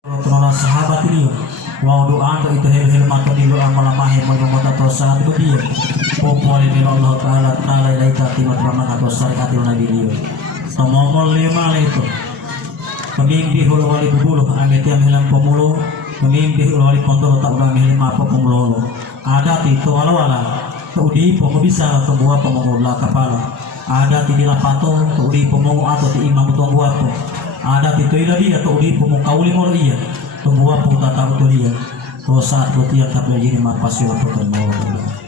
Tolong sahabat ini wow doa untuk itu hil mata di doa malam mahir membuat atau saat itu dia popol ini Allah Taala Taala ilaika timat ramah atau syariat nabi dia nomor 5 itu memimpi hulu wali bubuluh amit yang hilang pemuluh memimpi hulu wali kontol tak udah hilang apa pemuluh ada itu wala udi pomo bisa kebuah pemuluh kepala ada di lapato udi pomo atau di imam tunggu apa ada itu dia atau di pomo kauli mulu iya tunggu apa tata itu dia dosa putih tapi jadi mapas sila pemuluh.